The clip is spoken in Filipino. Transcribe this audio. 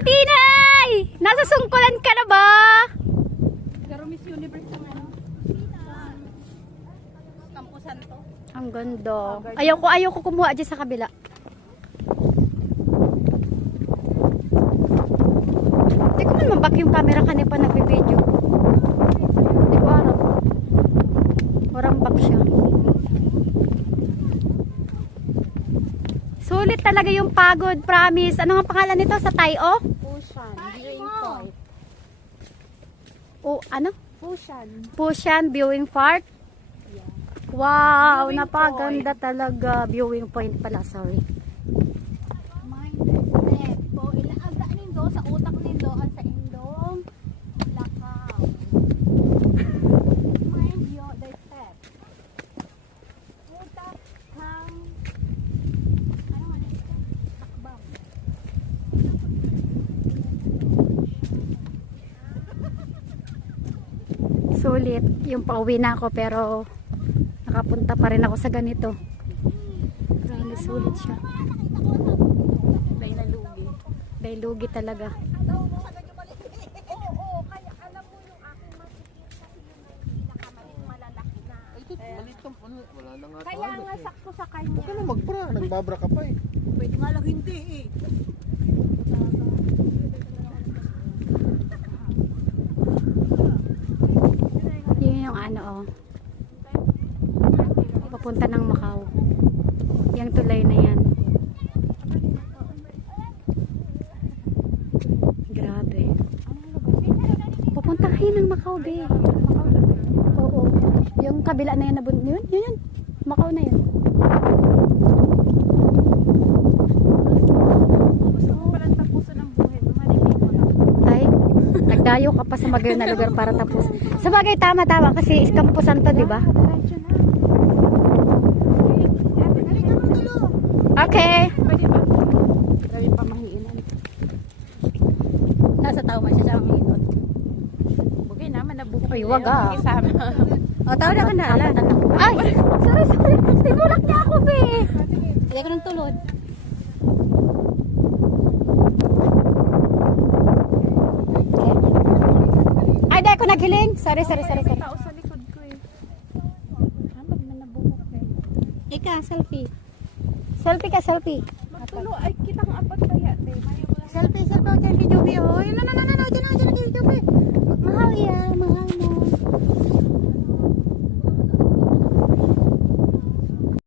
Tinay! Nasa sungkulan ka na ba? Pero Miss Universe ang ano? Kampusan to. Ang ganda. Ayaw ko, ayaw ko kumuha dyan sa kabila. Hindi ko naman back yung camera kanina pa nagbe-video. Hindi ko alam. Warang back siya. Sulit talaga yung pagod, promise. Ano nga pangalan nito sa Tayo? Ocean. Viewing point. O ano? Ocean. Pushan Viewing Park. Wow, Viewing napaganda talaga. Viewing point pala, sorry. Sulit. Yung pauwi na ako pero nakapunta pa rin ako sa ganito. Grabe sulit siya. Dahil lugi talaga. Kaya nga tawag nga eh. sakto sa kanya. Huwag ka na magbra. Nagbabra ka pa eh. Pwede nga lang hindi eh. Yun yung ano oh. Papunta ng Macau. Yung tulay na yan. Grabe. Papunta kayo ng Macau, be. Oo. Yung kabila na yan na bun- Yun, yun, yun. Macau na yun. Nagdayo ka pa sa magayon na lugar para tapos. Sa bagay, tama-tama kasi iskampusan to, di ba? Okay. Pwede ba? Grabe pa mahiinan. Nasa tao man siya sa mahiinan. Bugay naman nabuhok. Ay, wag ah. O, tawag na ka na. Ala. Ay, sorry, sorry. Tinulak niya ako, be. Hindi ko nang tulod. Ay, dahil ko naghiling. Sorry, sorry, sorry, sorry. Tao sa likod ko eh. Na nabuhok eh. Ika, selfie. Selfie ka, selfie. Magtulo ay kitang apat kaya te. Selfie, selfie. Diyan kay Joby. Oh, no, no, no, no, no. Diyan,